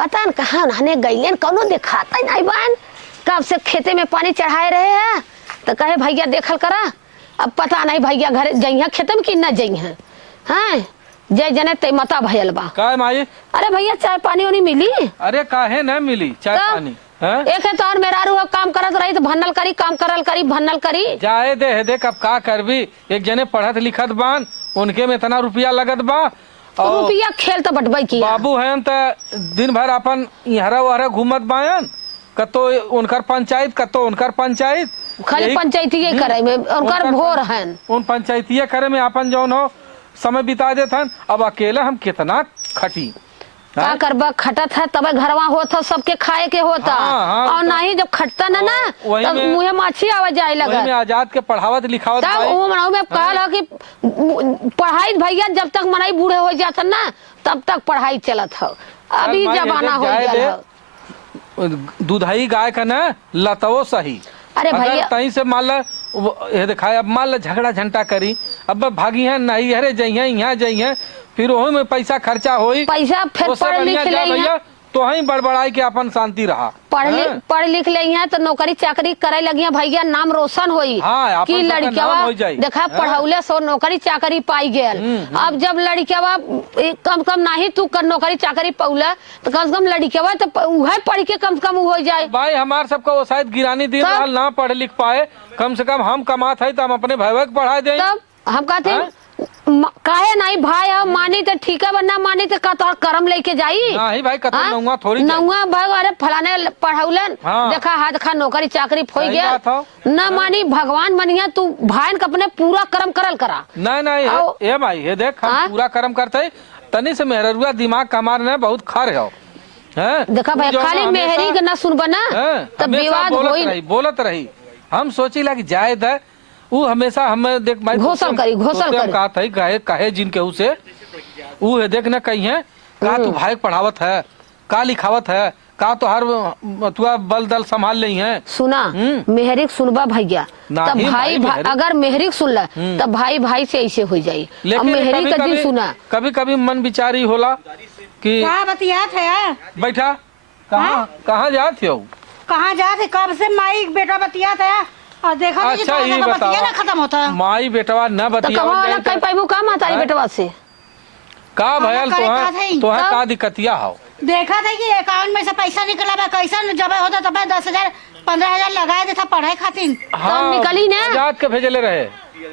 पता न कहाँ नहाने गईलेन कौनो दिखाता ही नहीं बान। कब से खेते में पानी चढ़ाए रहे हैं तो कहे भैया देखल करा। अब पता नहीं भैया घर जइहा खेते में कि न जइहा। हाँ जय जने ते मता भयल बा का माई। अरे भैया चाय पानी उनी मिली। अरे काहे न मिली चाय पानी है? एक है तो और मेहरारू काम करत रही तो भन्नल करी काम करल करी भन्नल करी। जाए दे देख अब का करबी। एक जने पढ़त लिखत बान उनके में इतना रुपया लगत बा और रुपया खेल तो बटबई की बाबू हैं तो दिन भर अपन इहरा वहरा घूमत बायन कतो उनकर पंचायत कतो उनकर पंचायत खाली पंचायती करे में उनकर भोर हैं उन पंचायती करे में अपन जौन हो समय बिता देत हन। अब अकेला हम कितना खटी का करबा खटत है तब घरवा होता सबके खाए के होता। और नहीं जब खटता ना तब मुँहे माछी आवाज जाए लगा। आजाद के पढ़ावत लिखावत तब वो मनाऊ में कहला कि पढ़ाई भैया जब तक मनाई बूढ़े हो जाता ना तब तक पढ़ाई चलत हो। अभी जमाना हो गया दूधाई गाय का ना लतो सही। अरे भैया तहीं से मान ला दिखाए अब मान ला झगड़ा झंटा करी अब भागी है नहीं हरे जइया यहाँ जइया फिर वही में पैसा खर्चा होई पैसा फिर पढ़ लिख ले तो वही बड़बड़ाई के अपन शांति रहा। पढ़ लिख ले तो नौकरी चाकरी करे लगी भैया नाम रोशन होई। हाँ, कि लड़कियावा देखा पढ़ौले सो नौकरी चाकरी पाई गया। अब जब लड़कियावा कम कम नहीं तू कर नौकरी चाकरी पौला तो कम से कम लड़कियावा तो वह पढ़ के कम से कम हो जाए। भाई हमार सबका वो शायद गिरानी दिन ना पढ़ लिख पाए कम से कम हम कमात है तो हम अपने भाई को पढ़ा दे। तब हम कहते काहे नहीं भाई हम मानी तो ठीक है वरना मानी तो का तोहर कर्म लेके जाई। नहीं भाई कतो नौवा थोड़ी नौवा भाई अरे फलाने पढ़ौलन देखा हाथ खा नौकरी चाकरी फोई गया न मानी भगवान बनिया तू भाई के अपने पूरा कर्म करल करा। नहीं ये भाई ये देख हम पूरा कर्म करते तनी से मेहरुआ दिमाग कमार ने बहुत खर है। देखा भाई खाली मेहरी के न सुनबा ना तब विवाद होई बोलत रही। हम सोची ला कि जाए दे वो हमेशा हमें देख भाई घोषण करी कहा था कहे जिनके उसे वो है देख न कही है का तू भाई पढ़ावत है का लिखावत है का तो हर तुआ बल दल संभाल ली है। सुना मेहरिक सुनबा भैया तब भाई अगर मेहरिक सुन ला तब भाई भाई से ऐसे हो जाये। मेहरी का दिन सुना कभी कभी मन विचारी होला कि बतियात है बैठा कहाँ जात हो कहाँ जाते कब से माई बेटा बतियात है और देखा अच्छा ये बताओ ना खत्म होता है माई बेटवा न बतिया कहीं पाइबू का मातारी बेटवा से का भयल तो है का दिक्कतिया हो। देखा था कि अकाउंट में से पैसा निकला बा कैसा जब होता तब 10,000 15,000 लगाए देता पढ़ाई खातिर। हाँ, निकली ना जात के भेजले रहे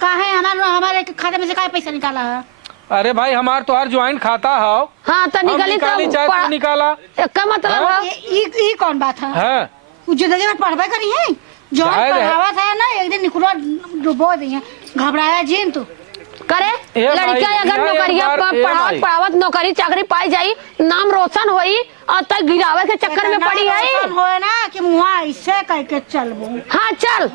काहे हमारे खाते में से का पैसा निकाला है। अरे भाई हमार तो हर ज्वाइंट खाता हो। हाँ तो निकली तो निकाला क्या मतलब है ये कौन बात है जिंदगी में पढ़ाई करी है जो पढ़ावा था ना एक दिन निकलवा डुबो दिए घबराया जीन तू करे लड़कियां अगर नौकरियां पढ़ावत नौकरी चाकरी पाई जाई नाम रोशन होई और तक गिरावे के चक्कर में पड़ी है होए ना कि मुहा इससे कह के चलबो। हाँ चल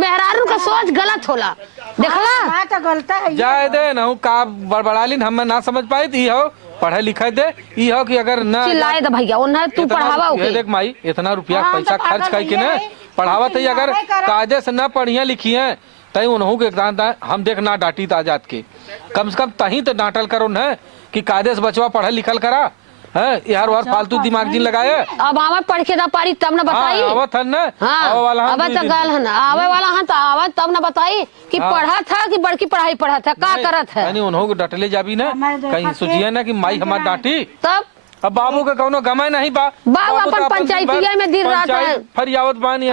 मेहरारू का सोच गलत होला देखला बात गलत है जाए दे ना का बड़बड़ालिन हम ना समझ पाई थी हो पढ़े लिखे दे ई हो कि अगर ना चिल्लाए दे भैया उन्हें तू पढ़ावा देख माई इतना रुपया पैसा खर्च करके ना पढ़ावत है अगर कायदे से न पढ़िया लिखी है तई उन्हों के हम देख ना डांटी आजाद के कम से कम तही तो डांटल करो न कि कायदे से बचवा पढ़ल लिखल करा है यार और फालतू दिमाग जिन लगाए। अब आवे पढ़ के ना पारी तब न बताई आवत है न आवे वाला हन आवे वाला हन तो आवत तब न बताई कि पढ़ा था कि बड़की पढ़ाई पढ़ा था का करत है। नहीं उन्हों को डटले जाबी ना कहीं सोचिए ना कि माई हमार डांटी तब अब बाबू का कौनो गमा नहीं बाबू अपन पंचायतिया में दिन रात है फरियावत बानी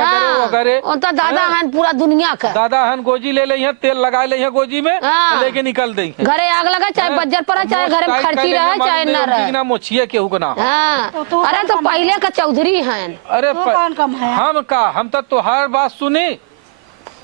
करे तो दादा हन पूरा दुनिया का दादा हन गोजी ले ले तेल लगा ले गोजी में लेके निकल दे घरे आग लगा चाहे बज्जर पड़ा चाहे घर में खर्ची रहे चाहे न रहे मोछिए केहू का ना। अरे तो पहले का चौधरी है अरे हम का हम तो तोहार बात सुनी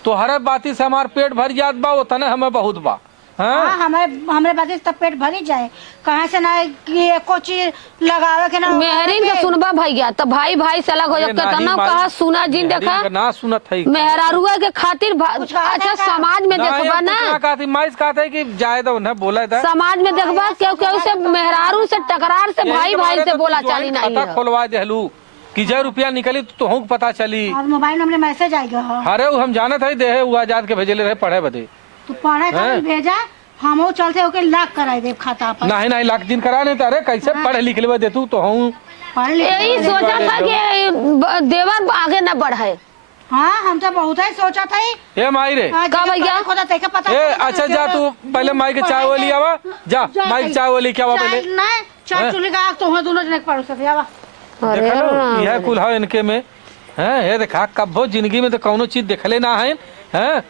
तोहर बाती से हमार पेट भर जात बा उतने हमें बहुत बा। हाँ हमारे बात तब पेट भरी जाए कहाँ से ना कि एको चीज लगावे के ना मेहरीन का सुनबा भैया तो भाई भाई से अलग हो जाए कितना कहा सुना जिन देखा ना सुनत है मेहरारुआ के खातिर अच्छा समाज में देखबा ना कहती माइस कहते कि जाए तो उन्हें बोला था समाज में देखबा क्यों क्यों से मेहरारू से टकरार से भाई भाई से बोला चाली नहीं है खोलवा देलू कि जय रुपया निकली तो तुहू पता चली मोबाइल में मैसेज आएगा। अरे हम जानत है दे वो आजाद के भेजले रहे पढ़े बदे तू पढ़े कर भेजा हम चलते होके लाख कराई दे खाता पर नहीं लाख दिन करा नहीं अरे कैसे पढ़े लिख लेवे दे तू तो हूँ यही सोचा था कि देवर आगे न बढ़े। हाँ हम तो बहुत ही सोचा था ही। ए माई रे का भैया खुदा तेरे पता ए अच्छा जा तू पहले माई के चाय वाली आवा जा माई के चाय वाली क्या आवा पहले नहीं चाय चुली का तो हम दोनों जने पड़ोस से आवा। अरे देखा लो राम यह रे। कुल है इनके में हैं ये देखा कबो जिंदगी में तो कौनो चीज देखले ना है हैं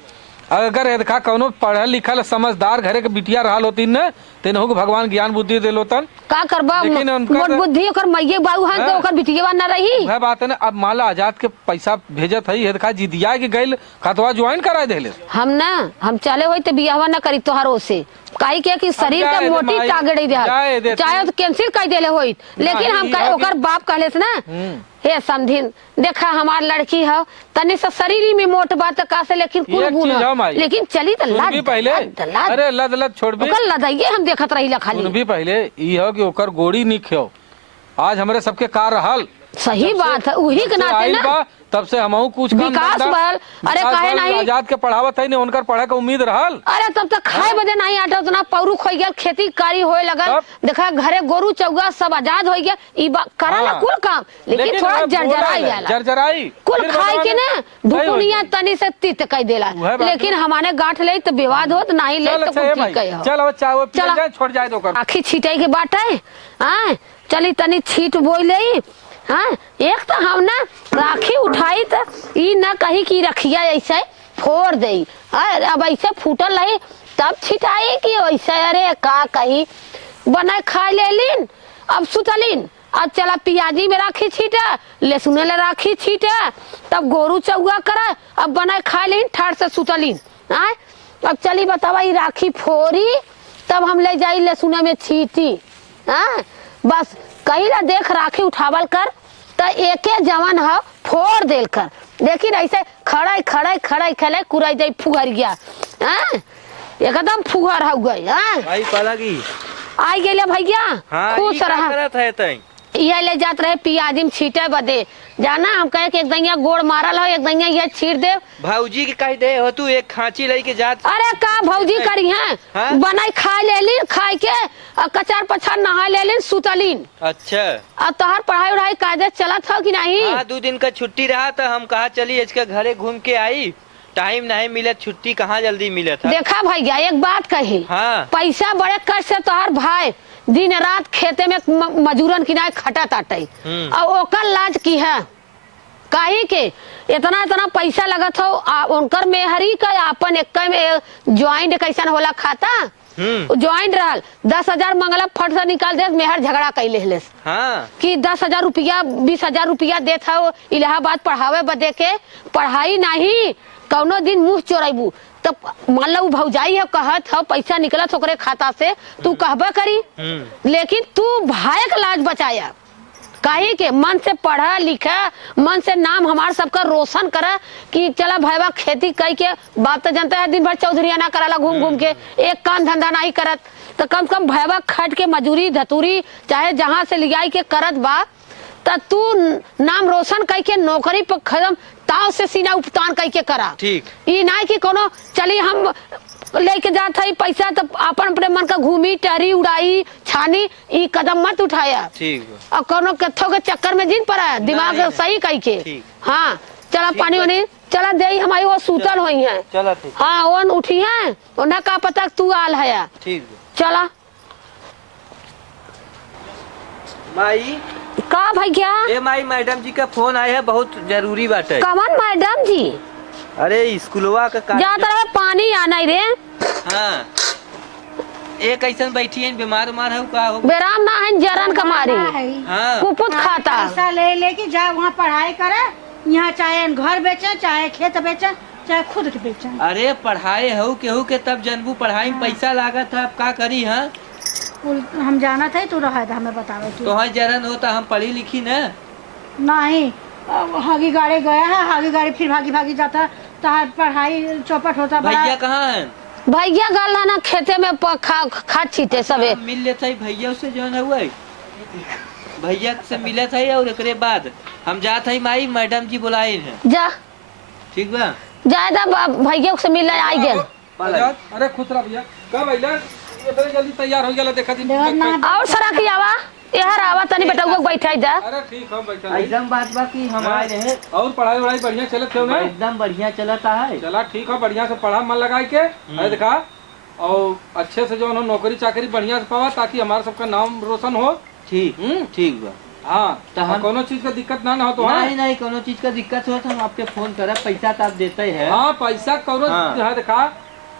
अगर ये देखा कौनो पढ़ल लिखल समझदार घरे के बिटिया रहल होती न तेनहु के भगवान ज्ञान बुद्धि देल होतन का करबा लेकिन उनका मोट तो- बुद्धि ओकर मैये बाबू हन तो हाँ। ओकर बिटिया न रही। वह बात है ना अब माला आजाद के पैसा भेजत है ये देखा जिदिया के गइल खतवा ज्वाइन करा देले हम चले होई तो बियाहवा न करी तोहारो से काई के कि शरीर जाए के दे मोटी माई, तागड़ी जाए दे दे चाहे तो कैंसिल कर देले होई लेकिन हम नहीं, कहे हो ओकर बाप कहले से ना हे समधिन देखा हमार लड़की है तनी से शरीर में मोट बात का से लेकिन कुल एक गुण चीज है है। माई। लेकिन चली तो सुन भी पहले लद अरे लद लद छोड़ भी ओकर लदाइए हम देखत रही खाली। सुन भी पहले ई हो कि ओकर गोड़ी निखियो आज हमरे सबके कार रहल सही बात है उही के से नाते आइल ना बा तब से हमहू कुछ काम विकास धंधा- बल अरे विकास काहे बल नहीं आजाद के पढ़ावत है ने उनकर पढ़े के उम्मीद रहल अरे तब तक खाए बदे नहीं आटा उतना पौरू खोई गया खेती कारी होए लगल तब? देखा घरे गोरू चौगा सब आजाद हो गया ई करा ना हाँ। कुल काम लेकिन थोड़ा अब जर्जराई बोला जाला जर्जराई कुल फिर खाए के भगवान- ना सही हो दुकुनिया गई। तनी से तीत कह देला वह बात लेकिन है। हमारे गांठ ले तो विवाद होत नहीं ले चल तो अच्छा है कुछ भाई कहे हो चल अब चाय वो पी चला। जाए छोड़ जाए तो कर आखी छीटाई के बाटे हाँ चली तनी छीट बोई ले हाँ एक तो हम ना राखी उठाई तो ई ना कही की रखिया ऐसे फोड़ दे अब ऐसे फूटल रही तब छिटाई कि वैसे अरे का कही बनाए खा ले लीन अब सुतलीन अब चला पियाजी में राखी छीटा लहसुन ले राखी छीटा तब गोरू चौगा करा अब बनाए खा लीन ठाड़ से सुतलीन हाँ अब चली बतावा ई राखी फोड़ी तब हम ले जाई लहसुन में छीटी हाँ बस कहीं ना देख राखी उठावल कर तो एके जवन है फोड़ देल कर लेकिन ऐसे खड़ाई खड़ाई खड़ाई खेले कुराई जाई फुहर गया हाँ एकदम फुहर हो गई हाँ भाई पलगी आई गेले भैया हाँ खुश ई का रहा करत है तई ये ले जात रहे पियाजी में छीटे बदे जाना हम कहे कि एक दैया गोड़ मारल हो एक दैया ये छीट दे भौजी के कह दे हो तू एक खांची लई के जात अरे का भौजी करी है हाँ? बनाई खा ले लीन खाई के कचार पछार नहा ले लीन सुतलीन अच्छा अब तोहर पढ़ाई उढ़ाई कायदे चलत हो कि नहीं हाँ 2 दिन का छुट्टी रहा तो हम कहा चली इसके घरे घूम के आई टाइम नहीं मिलत छुट्टी कहाँ जल्दी मिलत है देखा भैया एक बात कही हाँ पैसा बड़े कष्ट से तोहर भाई दिन रात खेते में मजूरन किनारे खटा ताटे और ओकर लाज की है काहे के इतना इतना पैसा लगत हो उनकर मेहरी का अपन एक में ज्वाइंट कैसन होला खाता ज्वाइंट रहल 10,000 मंगला फट से निकाल दे मेहर झगड़ा कैले लेस हाँ कि 10,000 रुपया 20,000 रुपया देत हो इलाहाबाद पढ़ावे बदे के पढ़ाई नहीं कौनो दिन मुंह चोरेबू तो मान लो भौजाई है कहत हो पैसा निकलत ओकरे खाता से तू कहबे करी लेकिन तू भाई का लाज बचाया काहे के मन से पढ़ा लिखा मन से नाम हमार सबका रोशन करा कि चला भाईबा खेती कई के बात तो जनता है दिन भर चौधरियाना कराला घूम घूम के एक काम धंधा नहीं करत तो कम से कम भाईबा खट के मजूरी धतूरी चाहे जहाँ से लियाई के करत बा तो तू नाम रोशन कई के नौकरी पर खत्म ताव से सीना उपतान कई के करा ठीक ई नहीं कि कोनो चली हम लेके जात है पैसा तो अपन अपने मन का घूमी टहरी उड़ाई छानी ई कदम मत उठाया ठीक और कोनो कथो के चक्कर में जिन पड़ा दिमाग नहीं, सही कही के ठीक। हाँ चला पानी वानी चला दे हमारी वो सूतल हुई है चला ठीक हाँ वो उठी है उन्हें का पता तू आल है ठीक चला माई का भैया ए माई मैडम जी का फोन आया है बहुत जरूरी बात है कवन मैडम जी अरे स्कूलवा का जाता रहे पानी आना रे हाँ एक ऐसा बैठी है बीमार उमार है का हो बेराम ना है जरन कमारी हाँ कुपुत खाता पैसा ले लेके जा वहाँ पढ़ाई करे यहाँ चाहे घर बेचे चाहे खेत बेचे चाहे खुद के बेचे अरे पढ़ाई हो केहू के तब जनबू पढ़ाई में पैसा लागत है अब का करी है हम जाना था तू रहा था हमें बतावे तू तो हाँ जरन होता हम पढ़ी लिखी न नहीं हागी गाड़ी गया है हागी गाड़ी फिर भागी भागी जाता तार पढ़ाई चौपट होता बड़ा भैया कहाँ है भैया गल ना खेते में खा छीटे सबे मिल लेता है भैया से जो है हुआ भैया से मिले थे और एकरे बाद हम जात है माई मैडम जी बुलाए हैं जा ठीक बा ज्यादा भैया से मिलने आई गेल अरे खुश रह भैया कब अइला इतने जल्दी तैयार हो गया देखा दिन देवर ना और सरा की आवा यार आवा तनी बेटा वो बैठा जा। अरे ठीक हम बैठा एकदम बात बा कि हम आए हैं और पढ़ाई वढ़ाई बढ़िया चलत हो ना? एकदम बढ़िया चलता है। चला ठीक है, बढ़िया से पढ़ा मन लगा के है देखा, और अच्छे से जो नौकरी चाकरी बढ़िया से पावा ताकि हमारा सबका नाम रोशन हो। ठीक ठीक बा। हाँ तो हम कोनो चीज का दिक्कत ना हो तो। नहीं नहीं कोनो चीज का दिक्कत हो तो हम आपके फोन करब, पैसा तो आप देते हैं। हाँ पैसा करो है देखा,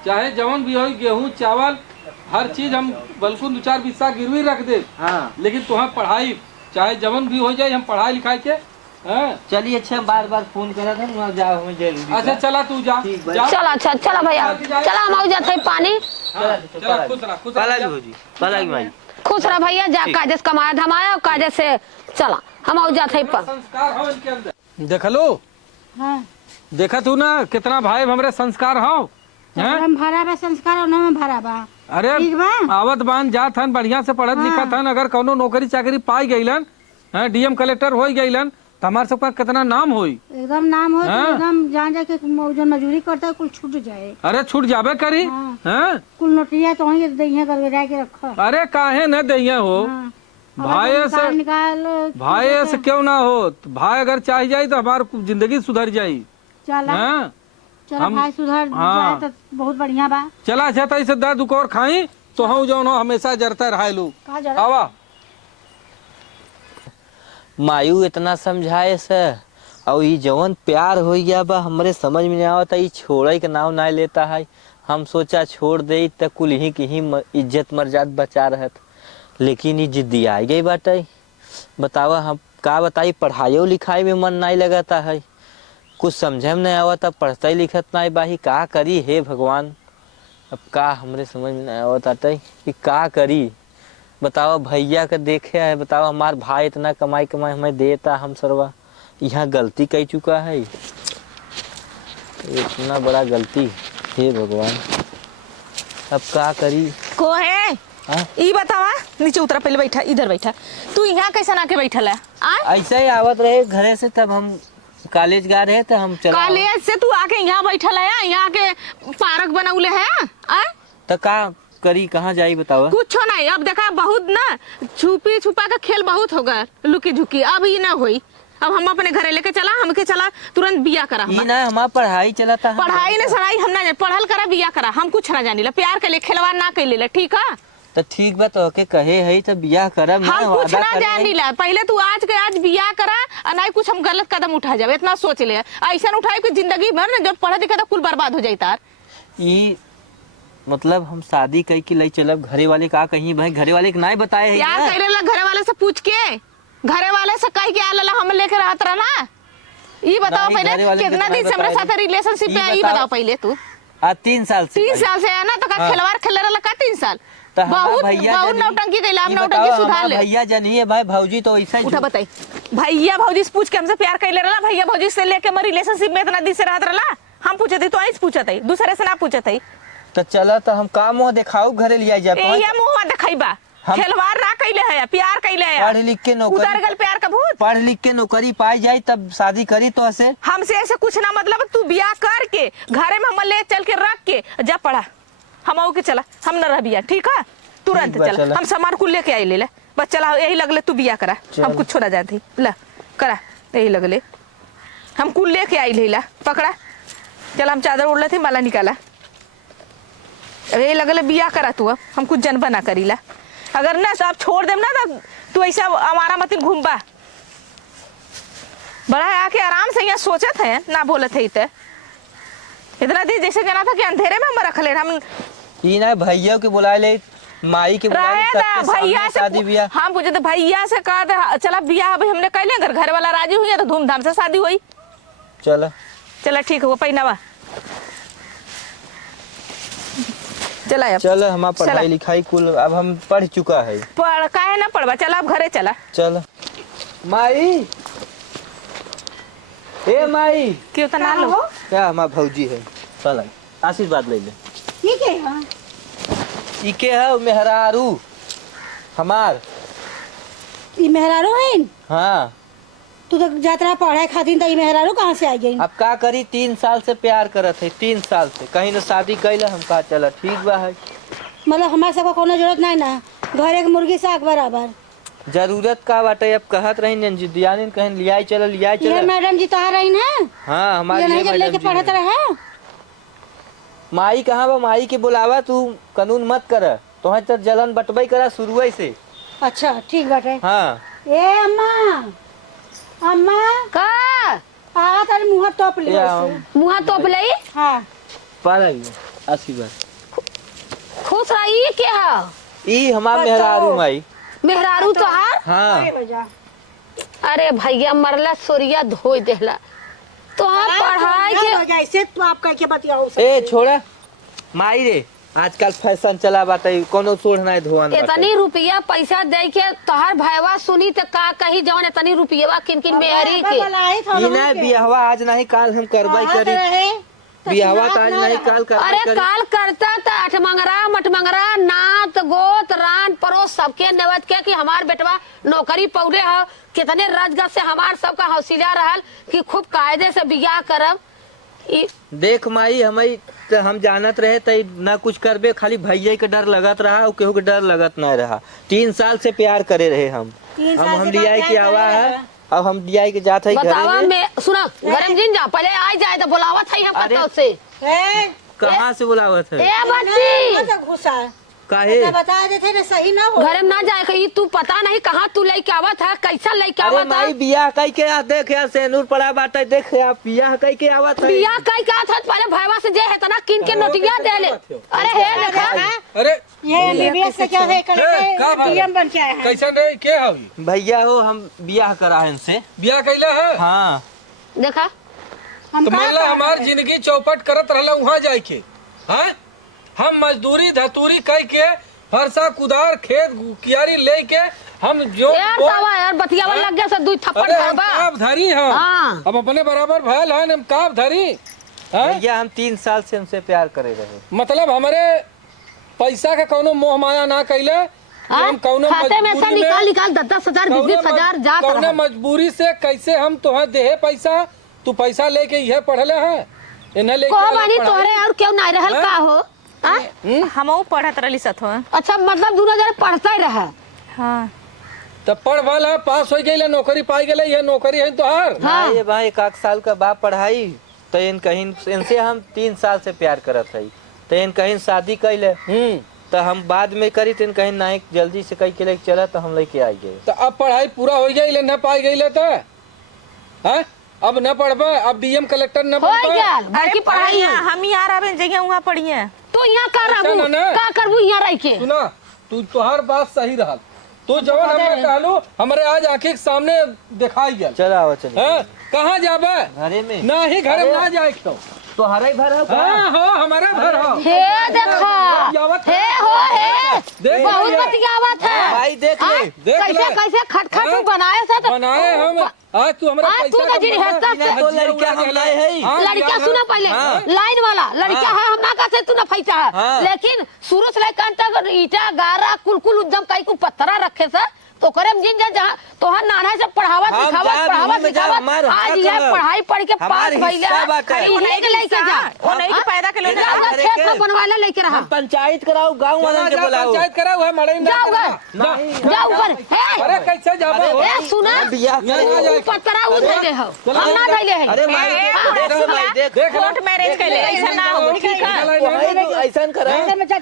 चाहे जवन भी हो, गेहूँ चावल हर चीज हम बल्कु 2-4 बिस्सा गिरवी रख दे। हाँ लेकिन तुम्हें पढ़ाई चाहे जवन भी हो जाए, हम पढ़ाई लिखाई के। चलिए अच्छा, बार बार फोन करा था वहाँ जाओ हमें जरूरी। अच्छा चला तू जा, चला अच्छा चला भैया, चला हम आऊ जाते पानी। चला खुश रह, खुश रह। खुश रह भैया, जा काजस कमाया धमाया और काजस से चला हम आऊ जाते पर। संस्कार हो इनके अंदर। देख लो, हाँ देखा तू ना कितना भाई हमरे संस्कार हो। हम भरा बा संस्कार और में भरा बा। अरे ठीक बा। आवत बान जात हन, बढ़िया से पढ़त लिखत हन, अगर कोनो नौकरी चाकरी पाई गईलन, डीएम कलेक्टर हो गईलन तो हमारे सबका कितना नाम होई। एकदम नाम हो तो एकदम जान जा के जो मजदूरी करता है कुल छूट जाए। अरे छूट जाबे करी। हाँ। कुल नोटिया तो वहीं दहिया करके के रखा। अरे काहे न दहिया हो। हाँ। भाई से निकाल भाई ऐसे क्यों ना हो, भाई अगर चाह जाए तो हमारी जिंदगी सुधर जाये। चला चला भाई सुधर जाए तो बहुत बढ़िया बा। चला अच्छा तो इसे 10 दुकोर खाई तो हम जो हमेशा जरता रहा लू। आवा मायू इतना समझाए से और ये जवन प्यार हो गया बा हमरे समझ में नहीं आवता, ये छोड़े के नाम ना लेता है। हम सोचा छोड़ दे तो कुल ही की ही इज्जत मर्यादा बचा रहत, लेकिन ये जिद्दी आ गई बाटे। बतावा हम का बताई, पढ़ाई लिखाई में मन नहीं लगाता है, कुछ समझे में नहीं आवता, पढ़ता ही लिखत नहीं बाही, का करी हे भगवान। अब का हमरे समझ में नहीं आवता कि का करी। बताओ भैया का देखे है, बताओ हमार भाई इतना कमाई कमाई हमें देता, हम सरवा यहाँ गलती कर चुका है, इतना बड़ा गलती, हे भगवान अब का करी। को है ई बतावा, नीचे उतरा, पहले बैठा, इधर बैठा। तू यहाँ कैसे आके बैठल है? ऐसे ही आवत रहे घरे से, तब हम कॉलेज गा रहे थे, हम चला कॉलेज से तू आके यहाँ बैठल है, यहाँ के पार्क बनौले है। तो का करी, कहाँ जाई बताओ। कुछ नहीं, अब देखा बहुत ना छुपी छुपा का खेल बहुत हो गया, लुकी झुकी, अब ये ना हुई। अब हम अपने घरे लेके चला, हमके चला तुरंत बिया करा। ये ना हमारा पढ़ाई चला था, पढ़ाई ने सराई हम ना पढ़ल करा, बिया करा, हम कुछ ना जानी ला, प्यार के लिए खिलवाड़ ना कर ले, ठीक है। तो ठीक बा, तो के कहे है तो बिया करब, हम कुछ ना जानी ला, पहले तू आज के आज बिया करा और नहीं कुछ हम गलत कदम उठा जावे, इतना सोच ले। ऐसा उठाए कि जिंदगी भर ना जब पढ़ा लिखा तो कुल बर्बाद हो जाए तार। ये मतलब हम शादी कई के ले चलब, घरे वाले का कहीं भाई, घरे वाले के नहीं बताए है यार करे ला, घरे वाले से पूछ के, घरे वाले से कह के आला हम लेके रहत रहना। ये बताओ पहले कितना दिन से हमारे साथ रिलेशनशिप में, ये बताओ पहले तू। 3 साल से। 3 साल से है ना, तो का खिलवाड़ खेले रहला का 3 साल? बहुत बहुत नौटंकी कैला, हम नौटंकी सुधार ले। भैया जनिए भाई भौजी तो ऐसा उठा बताई, भैया भौजी से पूछ के हमसे प्यार कैले रहला, भैया भौजी से लेके हम रिलेशनशिप में इतना दिन से रहत रहला। हम पूछे थे तो ऐसे पूछा था, दूसरे से ना पूछा था। तो चला तो हम का मुंह दिखाऊ घरे लिया जाए, ये मुंह दिखाईबा, खिलवाड़ ना कैले है, प्यार कैले है, पढ़ लिख के नौकरी, उतर गल प्यार का भूत। पढ़ लिख के नौकरी पाई जाए तब शादी करी तो ऐसे हमसे ऐसे कुछ ना, मतलब तू बियाह करके घरे में हम ले चल के रख के जा पढ़ा, हम आओ के चला, हम न रह बिया, ठीक है तुरंत चला, हम सामान कुल लेके आई ले बस, चला यही लगले तू बियाह करा, हम कुछ छोड़ा जाती ला करा, यही लगले हम कुल लेके आई ले ला, पकड़ा चला, हम चादर उड़ थे, माला निकाला, यही लगले बियाह करा तू, अब हम कुछ जन बना करी ला, अगर ना तो आप छोड़ देम ना तो तू ऐसा हमारा मत घूमबा। बड़ा आके आराम से यहाँ सोचत है ना, बोलत है इतना दिन जैसे जना था कि अंधेरे में हम रख ले, हम ये ना भैया के बुला ले, माई के बुला ले, भैया से शादी बियाह, हम पूछे तो भैया से कहा चला बियाह अभी हमने कह लिया, अगर घर वाला राजी हुई तो धूमधाम से शादी हुई। चला चला ठीक है, वो पहनावा चला, अब चल हमारा पढ़ाई लिखाई कुल अब हम पढ़ चुका है, पढ़ काहे ना पढ़वा, चला अब घरे चला। चल माई, ए माई क्यों तो ना लो, क्या हमारा भौजी है, चल आशीर्वाद ले ले। ठीक है हाँ। इके है मेहरारू हमार, ई मेहरारू है। हाँ तू तो जात्रा पढ़ाई खातिर, तो ई मेहरारू कहाँ से आ गई? अब का करी, 3 साल से प्यार करत है, 3 साल से कहीं न शादी कैला, हम कहा चला ठीक बा है। मतलब हमारे सबको कोनो जरूरत नहीं ना, घरे के मुर्गी साग बराबर। जरूरत का बाटे अब कहत रही दियानी कहीं लिया चल ये मैडम जी तो आ रही ना, हाँ हमारे ये लिए नहीं लेके मैडम पढ़त जी हैं। रहे। माई कहाँ बा, माई के बुलावा, तू कानून मत कर, तुम्हें तो जलन बटबई करा शुरू से। अच्छा ठीक बाटे। हाँ ए अम्मा, अम्मा का आ तारे मुंह टोप ले। मुँह तोप लई हाँ पर आशीर्वाद खुश रही के है ई हमार मेहरारू माई। मेहरारू तोहार। हाँ अरे भैया मरला सोरिया धोई देला तोहार पढ़ाई के जैसे तो आप कह के बतियाओ। ए छोड़ा माई रे, आजकल फैशन चला बाटे, कोनो सोढ़ना धोवन इतनी रुपया पैसा दे के तोहार भाईवा सुनी तो का कही जवन इतनी रुपया किन किन मेहरी के इना बियाहवा आज नहीं काल हम करवाई करी, बियाहवा तो आज नहीं काल अरे करवाई करी। काल करता तो अठमंगरा मठमंगरा नात गोत रान पड़ोस सबके नेवत के कि हमार बेटवा नौकरी पौले है, कितने रजगज से हमार सबका हौसला रहल कि खूब कायदे से बियाह करब। देख माई हम जानत रहे त ना कुछ करबे, खाली भैया के डर लगत रहा और केहू के डर लगत नहीं रहा। 3 साल से प्यार करे रहे हम। अब हम लिया के आवा है, अब हम लिया के जात है बतावा घरे में। में सुना गरम जिन जा पहले आ जाए तो बुलावत है हम कतौ से। कहाँ से बुलावत है? ए बच्ची घुसा काहे? बता देते ना सही ना हो। घरे में ना जाए कहीं तू पता नहीं कहाँ तू लेके आवत है, कैसा लेके अरे आवत है। माई बियाह कई के आ, देख यार सेनूर पड़ा बाटे, देख यार बियाह कई के आवत है। बियाह कई का था पहले भाईवा से जे है तना किन के नोटिया दे ले। अरे हे देखा अरे ये एमबीबीएस से क्या है का बात? डीएम बन के आया है। कैसन रहे के हवी भैया हो हम बियाह करा है इनसे। बियाह कैला है? हाँ देखा तो मान ला हमार जिंदगी चौपट करत रहला वहाँ जाए के। हाँ हम मजदूरी धतूरी कई के फरसा कुदार खेत कियारी ले के हम जो यार सावा यार बतियावा लग गया सब दुई थप्पड़ अरे हम भरबा। काब धरी हम हाँ। हम अपने बराबर भयल हैं, हम काब धरी। हाँ? भैया हम 3 साल से हमसे प्यार करे रहे। मतलब हमारे पैसा का कोनो मोह माया ना कैले कि हम कौनो खाते में से मजबूरी निकाल निकाल 10,000 20,000 जात कौनो रहा। मजबूरी से कैसे हम तोहे देहे पैसा, तू पैसा लेके यह पढ़ले है इन्हें लेके को अलग बानी पढ़ाई। तोहरे और क्यों ना रहल हाँ? का हो? हाँ? हम पढ़त रही सत हो। अच्छा मतलब दोनों जने पढ़ते रहे। हाँ तब पढ़ वाल है, पास हो गई, नौकरी पाई गई, ये नौकरी है तोहार। हाँ। ये भाई 1 साल का बाप पढ़ाई तो इन कहीं इनसे हम 3 साल से प्यार करत है, तो इन कहीं शादी कैले तो हम बाद में करी, तो इन कहीं नहीं जल्दी से कहीं के लेके चला तो हम लेके आ गए। तो अब पढ़ाई पूरा हो गई न पाई गई तो हैं? अब न पढ़बे, अब डीएम कलेक्टर न हो पढ़बे। गया बाकी पढ़ाई है। हम यहाँ रहे जगह वहाँ पढ़िए। तू यहाँ कर ऐसा रहू ना। का करबू यहाँ रह के। सुना तू तोहार बात सही रहा, तू जवन हमने कहलू हमारे आज आंखी के सामने दिखाई गया। चलो आओ चलिए। हैं? कहाँ जाबे? घरे में ना ही घर में ना जाए तो हरे भर हो हाँ हो हमारे घर हो। हे देखा हे हो हे देख बहुत भैया। बतियावत है। भाई देख हाँ? ले। देख कैसे ले। कैसे खटखट हाँ? तू बनाए से तो बनाए हम आज तू हमारा आज तू पैसा तो जी का हेस्ता मतलब- से- तो लड़कियां हम लाए हैं। हाँ, लड़किया यार, सुना पहले हाँ। लाइन वाला लड़किया है हम ना कहते तू ना फैसा है हाँ। लेकिन शुरू से लेकर अंत तक ईटा गारा कुल उद्यम कई को पत्थरा रखे से तो करे जिन जहाँ तोहर नाना से पढ़ावत हम लिखावत जा, पढ़ावत घूमे जा, लिखावत हमार आज हक ये है। पढ़ाई पढ़ के पास हमार भइला हिस्सा बाटे। खाली उन्हीं के लेके जा वो नहीं के पैदा के लेके जा जा। खेत में बनवाला लेके रहा हम पंचायत कराओ, गाँव वालों के जा, बुलाओ। पंचायत कराओ है मड़ई में जाओ करा। घर जाओ घर अरे हे कैसे जाबो हो? ए सुना बियाह ना जाए। पत्थरा उधर हो हम ना धइले है अरे माई ए, देख देख लो, ला। माई देख। देख ला। कोर्ट मैरिज के लिए ऐसा ना हो ठीक है। ऐसा करा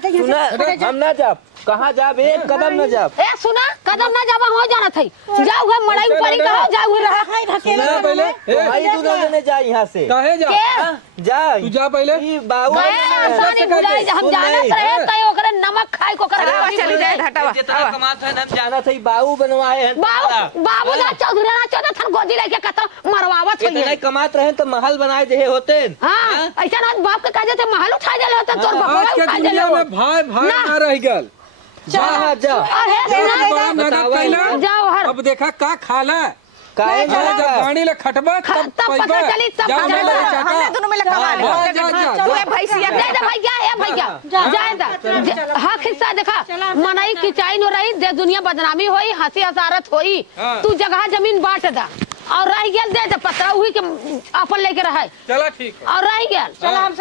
सुना हम ना जाब, कहाँ जाब, एक कदम न जाब। ए सुना कदम ना जाबा हो जाना थई जाओ घर मड़ई ऊपर ही कहो जाओ घर रहा सुना पहले ए, भाई तू दोनों जा यहाँ से काहे जा? के जा तू जा पहले। ई बाबू गए आसानी बुलाई हम सुन जानत नहीं। रहे तय ओकरे नमक खाए को कर अरे चली जाए घटावा। जितना कमाता है हम जाना था, बाबू बनवाए हैं। बाबू ना चौधरी ना चौधरी थन गोदी लेके कत मरवावत इतना है कमात रहे तो महल बनाए दे होते। हां ऐसा ना बाप के काजे थे महल उठा देले होता तोर आज बकरा के उठा दुनिया देले में भाई भाई ना। ना रह गल। जा जा अरे बड़ा सुना मेहनत बतावा। कैला। जाओ हर अब देखा का खाला काहे हाँ, जब जा गाड़ी ले खटबा तब पता चली, तब पता चली। हमने दोनों में लगा ले। जा जा जा तू भैंसिया दे दे भैया ए भैया जाएदा हक हिस्सा देखा मनाई की चाई न रही दे दुनिया बदनामी होई हंसी हसारत होई हाँ। तू जगह जमीन बांट दा और रह गया दे तो पतरा वही के अपन लेके रहे। चला ठीक है। और रह गया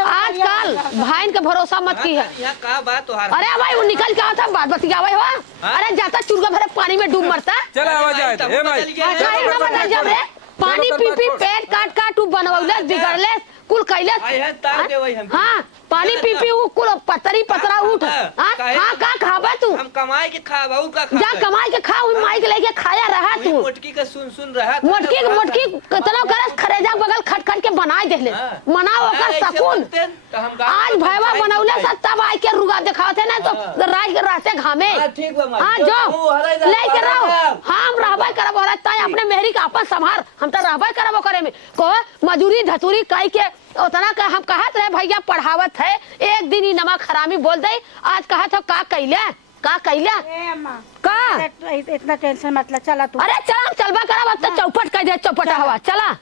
आजकल भाई के भरोसा मत की है। यहाँ का बात तोहार। अरे भाई वो निकल के आता बात बतियावे हो। अरे जाता चुरगा भरे पानी में डूब मरता। चला आवाज आए ए भाई काहे ना बदल जब रे पानी पी पी पेट काट काट बनवले बिगड़ले कुल कैले। हाँ पानी पी पी वो कुल पतरी पतरा उठ। हाँ का खाबा तू? हम कमाई के खाबा का जा कमाई के खा माई के लेके खाया रहा तू। मोटकी का सुन रहा मोटकी कितना करस खरेजा बगल खट खट के बनाए देले मनाओ ओकर सकून। आज भैवा बनौले सब तब आई के रुगा दिखाते ना तो रात के रास्ते घामे। हाँ जो लेके रहो हम रहबे करब औरत ताई अपने मेहरी का अपन संभार हम तो रहबे करब करे में को मजूरी धतूरी कई के उतना का हम कहत रहे भैया पढ़ावत है एक दिन ही नमक हरामी बोल दे आज कहत हो का कैले का इतना टेंशन मतलब चला तू। अरे चल चलबा करब अब तो चौपट कह दे चौपट हवा चला।